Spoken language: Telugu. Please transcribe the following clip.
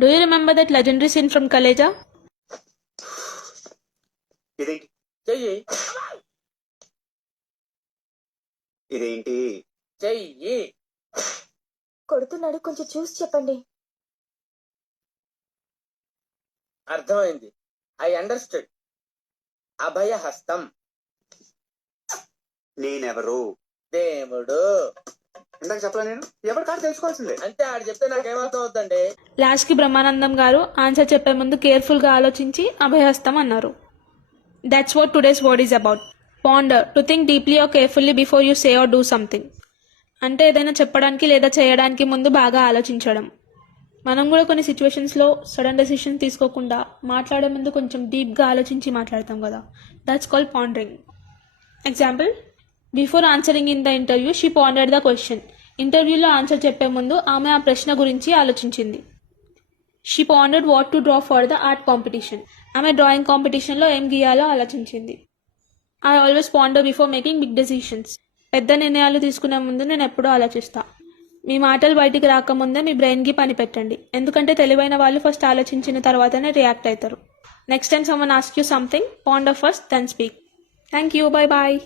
Do you remember that legendary scene from Kaleja? ఇదేంటి చెయ్యి ఇదేంటి చెయ్యి కొడుతున్నాడు, కొంచెం చూసి చెప్పండి. అర్థమైంది. I understood. అభయ హస్తం. నేనెవరు దేవుడు. ఇందాక చెప్పలే నేను ఎవరి కాదు తెలుసుకోవాల్సిందే. అంటే ఆడు చెప్తే నాకేమర్థం అవుతుందండి. లాస్ట్కి బ్రహ్మానందం గారు ఆన్సర్ చెప్పే ముందు కేర్ఫుల్గా ఆలోచించి అభయహస్తం అన్నారు. That's what today's word is about. Ponder, to think deeply or carefully before you say or do something. అంటే ఏదైనా చెప్పడానికి లేదా చేయడానికి ముందు బాగా ఆలోచించడం. మనం కూడా కొన్ని సిచ్యువేషన్స్లో సడన్ డెసిషన్ తీసుకోకుండా మాట్లాడే ముందు కొంచెం డీప్గా ఆలోచించి మాట్లాడతాం కదా. That's called pondering. Example, before answering in the interview she pondered the question. ఇంటర్వ్యూలో ఆన్సర్ చెప్పే ముందు ఆమె ఆ ప్రశ్న గురించి ఆలోచించింది. She pondered what to draw for the art competition. ఆమె డ్రాయింగ్ కాంపిటీషన్లో ఏం గీయాలో ఆలోచించింది. I always ponder before making big decisions. పెద్ద నిర్ణయాలు తీసుకునే ముందు నేను ఎప్పుడూ ఆలోచిస్తా. మీ మాటలు బయటికి రాకముందే మీ బ్రెయిన్కి పని పెట్టండి. ఎందుకంటే తెలివైన వాళ్ళు ఫస్ట్ ఆలోచించిన తర్వాతనే రియాక్ట్ అవుతారు. Next time someone ask you something, ponder first then speak. Thank you. Bye bye.